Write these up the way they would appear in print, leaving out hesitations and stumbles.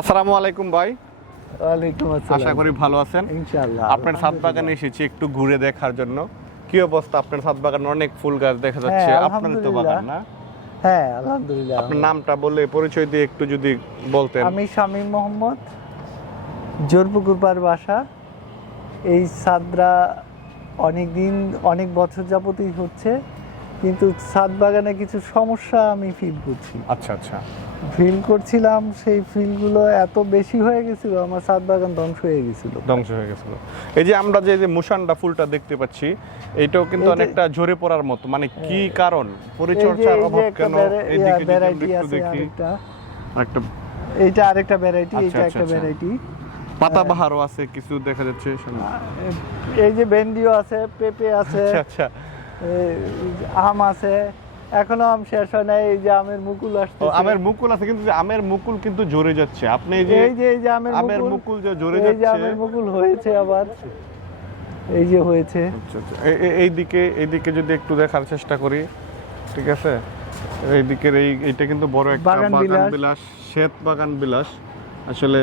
আসসালামু আলাইকুম ভাই। ওয়ালাইকুম আসসালাম। আশা করি ভালো আছেন। ইনশাআল্লাহ। আপনার ছাদ বাগানে এসেছি একটু ঘুরে দেখার জন্য। কি অবস্থা? আপনার ছাদ বাগানে অনেক ফুল গাছ দেখা যাচ্ছে। হ্যাঁ, আপনারই তো আলহামদুলিল্লাহ। বাগান না? হ্যাঁ, আলহামদুলিল্লাহ। আপনার নামটা বলে পরিচয় দিয়ে একটু যদি বলতেন। আমি শামীম মোহাম্মদ, জোরপুকুর পাড় বাসা। এই ছাদরা অনেক বছর যাবতই হচ্ছে, কিন্তু ছাদ বাগানে কিছু সমস্যা আমি ফিল করছি। আচ্ছা। ফিল করছিলাম, সেই ফিলগুলো এত বেশি হয়ে গেছিল, আমার ছাদ বাগান ধ্বংস হয়ে গেছিল। এই যে আমরা যে মুসান্ডা ফুলটা দেখতে পাচ্ছি, এটাও কিন্তু অনেকটা ঝরে পড়ার মতো। মানে কি কারণ? পরিচর্যার অভাব কেন? এইদিকে যদি আমরা একটু দেখি। একটা এইটা আরেকটা ভ্যারাইটি, আচ্ছা, এইটা আচ্ছা, একটা আচ্ছা। ভ্যারাইটি। পাতাবাহারও আছে কিছু দেখা যাচ্ছে। এই যে ভেন্ডিও আছে, পেঁপে আছে, আচ্ছা। আম আছে। এখনো আম শেষ হয় নাই। এই যে আমের মুকুল আসছে। আমের মুকুল আছে, কিন্তু আমের মুকুল কিন্তু ঝরে যাচ্ছে। আপনি এই যে আমের মুকুল যে ঝরে এই যে যাচ্ছে। আমের মুকুল হয়েছে আবার, এই যে হয়েছে। আচ্ছা। এইদিকে যদি একটু দেখার চেষ্টা করি, ঠিক আছে। এইদিকের এইটা কিন্তু বড় একটা বাগান বিলাস, শ্বেত বাগান বিলাস। আসলে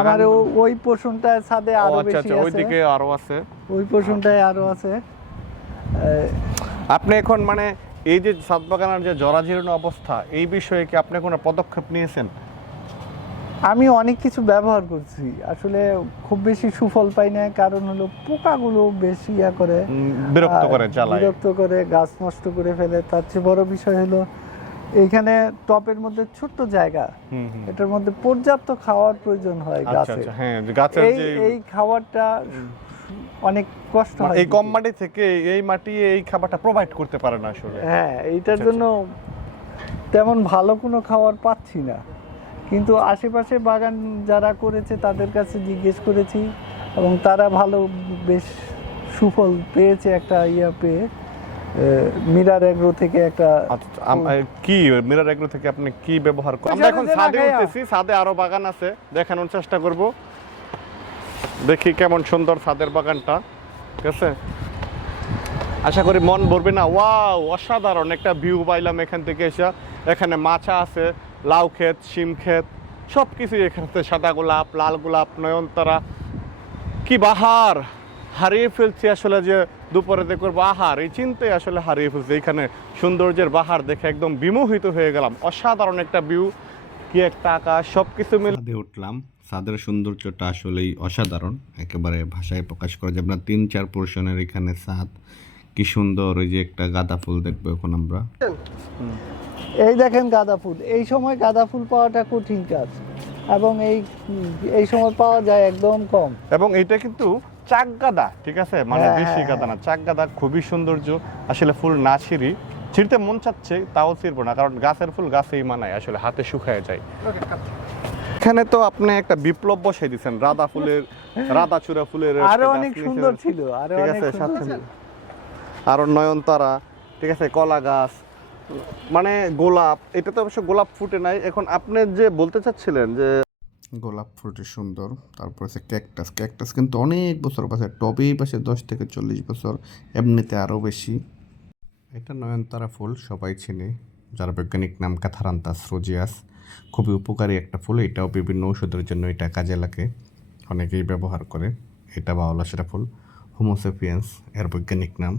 আমার ওই পোর্শনটায় ছাদে আরো বেশি আছে। ওইদিকে আরো আছে। ওই পোর্শনটায় আরো আছে। আপনি এখন মানে এই যে ছাদ বাগানের যে জরাজীর্ণ অবস্থা, এই বিষয়ে কি আপনি কোনো পদক্ষেপ নিয়েছেন? আমি অনেক কিছু ব্যবহার করছি, আসলে খুব বেশি সুফল পাই না। কারণ হলো পোকাগুলো বেশি করে বিরক্ত করে, জ্বালায়, বিরক্ত করে, গাছ নষ্ট করে ফেলে। তার চেয়ে বড় বিষয় হলো এইখানে টপের মধ্যে ছোট্ট জায়গা, এটার মধ্যে পর্যাপ্ত খাওয়ার প্রয়োজন হয় গাছে। হ্যাঁ, গাছের যে এই খাবারটা অনেক কষ্ট হয়। এই কম মাটি থেকে এই মাটি এই খাবারটা প্রোভাইড করতে পারে না আসলে। হ্যাঁ, এইটার জন্য তেমন ভালো কোনো খাবার পাচ্ছি না। কিন্তু আশেপাশে বাগান যারা করেছে তাদের কাছে জিজ্ঞেস করেছি, এবং তারা ভালো বেশ সুফল পেয়েছে। একটা পেয়ে মিরার এগ্রো থেকে একটা কি মিরার এগ্রো থেকে আপনি কি ব্যবহার করেন? আমরা এখন ছাদে উঠতেছি, ছাদে আরো বাগান আছে, দেখানোর চেষ্টা করব। দেখি কেমন সুন্দর ছাদের বাগানটা, ঠিক আছে। আশা করি মন ভরবে না। ওয়াও, অসাধারণ একটা ভিউ পাইলাম এখান থেকে এসে। এখানে মাছা আছে, লাউ ক্ষেত, শিম ক্ষেত, সব কিছুই এখানে। সাদা গোলাপ, লাল গোলাপ, নয়নতারা, কি বাহার! হারিয়ে ফেলছি আসলে, যে দুপুরে দেখব বাহার, এই চিন্তায় আসলে হারিয়ে ফেলছি। এখানে সৌন্দর্যের বাহার দেখে একদম বিমোহিত হয়ে গেলাম। অসাধারণ একটা ভিউ, কি একটা আকাশ, সব কিছু মিলে ছাদে উঠলাম। ছাদের সৌন্দর্যটা আসলেই অসাধারণ, একেবারে ভাষায় প্রকাশ করা যাবে না। 3-4 পোর্শনের এখানে ছাদ, কি সুন্দর। ওই যে একটা গাঁদা ফুল দেখবো এখন আমরা। এই দেখেন গাঁদা ফুল। এই সময় গাঁদা ফুল পাওয়াটা কঠিন কাজ, এবং এই সময় পাওয়া যায় একদম কম। এবং এইটা কিন্তু চাক গাঁদা, ঠিক আছে, মানে দেশি গাঁদা না, চাক গাঁদা। খুবই সৌন্দর্য আসলে। ফুল না ছিঁড়তে মন চাচ্ছে, তাও ছিঁড়বো না, কারণ গাছের ফুল গাছেই মানায়, আসলে হাতে শুকায় যায়। এখানে তো আপনি একটা বিপ্লব বসাই দিচ্ছেন, রাধাচূড়া ফুলের। আরো অনেক সুন্দর ছিল, আরো ঠিক অনেক আছে, সুন্দর ছিল। আরো নয়নতারা, ঠিক আছে, কলা গাছ, মানে গোলাপ। এটা তো অবশ্য গোলাপ ফুটে নাই এখন। আপনি যে বলতে চাচ্ছিলেন যে গোলাপ ফুটে সুন্দর। তারপর আছে ক্যাকটাস কিন্তু অনেক বছর পাশে, টবেই পাশে 10 থেকে 40 বছর, এমনিতে আরও বেশি। এটা নয়নতারা ফুল, সবাই চেনে, যার বৈজ্ঞানিক নাম ক্যাথারান্থাস রোজিয়াস। খুবই উপকারী একটা ফুল। এটাও বিভিন্ন ঔষধের জন্য এটা কাজে লাগে, অনেকেই ব্যবহার করে। এটা বাউলা সেরা ফুল, হোমোসেপিয়েন্স এর বৈজ্ঞানিক নাম।